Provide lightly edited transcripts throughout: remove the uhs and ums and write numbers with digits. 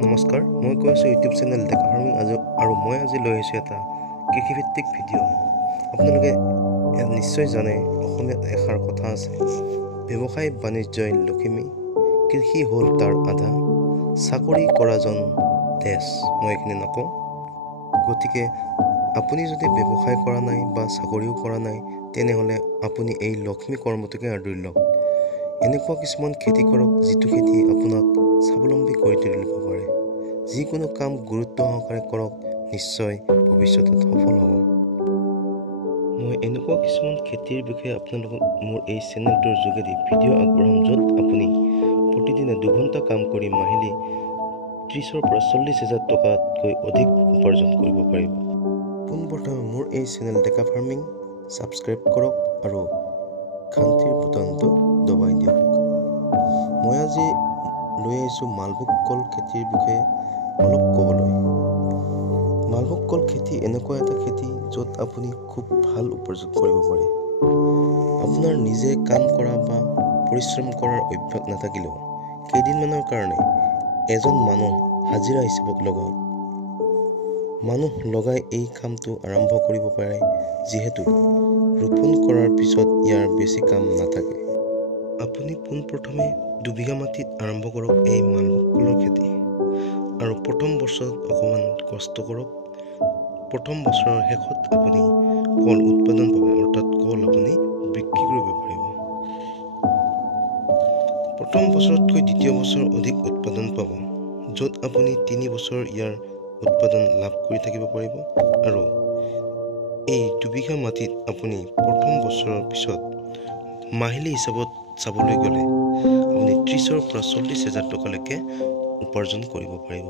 নমস্কাৰ, মই কৈ আছোঁ ইউটিউব চেনেল ডেকা ফাৰ্মিং আৰু মই আজি লৈ আহিছোঁ এটা কৃষিভিত্তিক ভিডিঅ'। আপোনালোকে নিশ্চয় জানে অসমীয়াত এষাৰ কথা আছে, ব্যৱসায় বাণিজ্যই লখিমী, কৃষি হ'ল তাৰ আধা, চাকৰি কৰাজন দেশ। মই এইখিনি নকওঁ। গতিকে আপুনি যদি ব্যৱসায় কৰা নাই বা চাকৰিও কৰা নাই, তেনেহ'লে আপুনি এই লক্ষ্মী কৰ্মটোকে আদৰি লওক। এনেকুৱা কিছুমান খেতি কৰক যিটো খেতি আপোনাক স্বাৱলম্বী কৰি তুলিব পাৰে। যিকোনো কাম গুৰুত্ব সহকাৰে কৰক, নিশ্চয় ভৱিষ্যতত সফল হ'ব। মই এনেকুৱা কিছুমান খেতিৰ বিষয়ে আপোনালোকক মোৰ এই চেনেলটোৰ যোগেদি ভিডিঅ' আগবঢ়াম, য'ত আপুনি প্ৰতিদিনে 2 ঘণ্টা কাম কৰি মাহিলী 30,000 পৰা 40,000 টকাতকৈ অধিক উপাৰ্জন কৰিব পাৰিব। পোনপ্ৰথমে মোৰ এই চেনেল ডেকা ফাৰ্মিং ছাবস্ক্ৰাইব কৰক আৰু ঘণ্টিৰ বুটামটো দবাই দিয়ক। মই আজি লৈ আহিছোঁ মালভোগ কল খেতিৰ বিষয়ে অলপ ক'বলৈ। মালভোগ কল খেতি এনেকুৱা এটা খেতি য'ত আপুনি খুব ভাল উপাৰ্জন কৰিব পাৰে। আপোনাৰ নিজে কাম কৰা বা পৰিশ্ৰম কৰাৰ অভ্যাস নাথাকিলেও কেইদিনমানৰ কাৰণে এজন মানুহ হাজিৰা হিচাপত লগাওক। মানুহ লগাই এই কামটো আৰম্ভ কৰিব পাৰে, যিহেতু ৰোপণ কৰাৰ পিছত ইয়াৰ বেছি কাম নাথাকে। আপুনি পোনপ্ৰথমে 2 বিঘা মাটিত আৰম্ভ কৰক এই মালভোগ কলৰ খেতি, আৰু প্ৰথম বছৰত অকণমান কষ্ট কৰক। প্ৰথম বছৰৰ শেষত আপুনি কল উৎপাদন পাব, অৰ্থাৎ কল আপুনি বিক্ৰী কৰিব পাৰিব। প্ৰথম বছৰতকৈ দ্বিতীয় বছৰ অধিক উৎপাদন পাব, য'ত আপুনি 3 বছৰ ইয়াৰ উৎপাদন লাভ কৰি থাকিব পাৰিব। আৰু এই 2 বিঘা মাটিত আপুনি প্ৰথম বছৰৰ পিছত মাহিলী হিচাপত চাবলৈ গ'লে আপুনি 30,000 পৰা 40,000 টকালৈকে উপাৰ্জন কৰিব পাৰিব।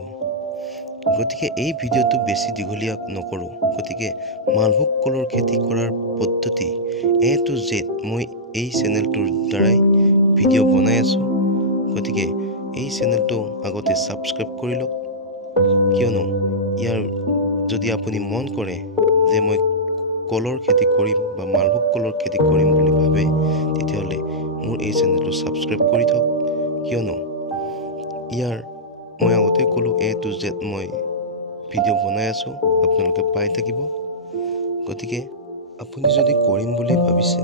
গতিকে এই ভিডিঅ'টো বেছি দীঘলীয়া নকৰোঁ। গতিকে মালভোগ কলৰ খেতি কৰাৰ পদ্ধতি A to Z মই এই চেনেলটোৰ দ্বাৰাই ভিডিঅ' বনাই আছোঁ। গতিকে এই চেনেলটো আগতে ছাবস্ক্ৰাইব কৰি লওক, কিয়নো ইয়াৰ যদি আপুনি মন কৰে যে মই কলৰ খেতি কৰিম বা মালভোগ কলৰ খেতি কৰিম বুলি ভাবে, তেতিয়াহ'লে মোৰ এই চেনেলটো ছাবস্ক্ৰাইব কৰি থওক, কিয়নো ইয়াৰ মই আগতে ক'লোঁ A to Z মই ভিডিঅ' বনাই আছোঁ, আপোনালোকে পাই থাকিব। গতিকে আপুনি যদি কৰিম বুলি ভাবিছে,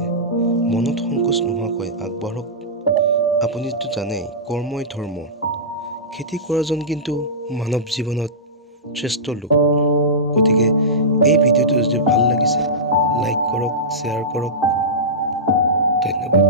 মনত সংকোচ নোহোৱাকৈ আগবাঢ়ক। আপুনিতো জানেই, কৰ্মই ধৰ্ম। খেতি কৰাজন কিন্তু মানৱ জীৱনত শ্ৰেষ্ঠ লোক। গতিকে এই ভিডিঅ'টো যদি ভাল লাগিছে, লাইক কৰক, শ্বেয়াৰ কৰক। ধন্যবাদ।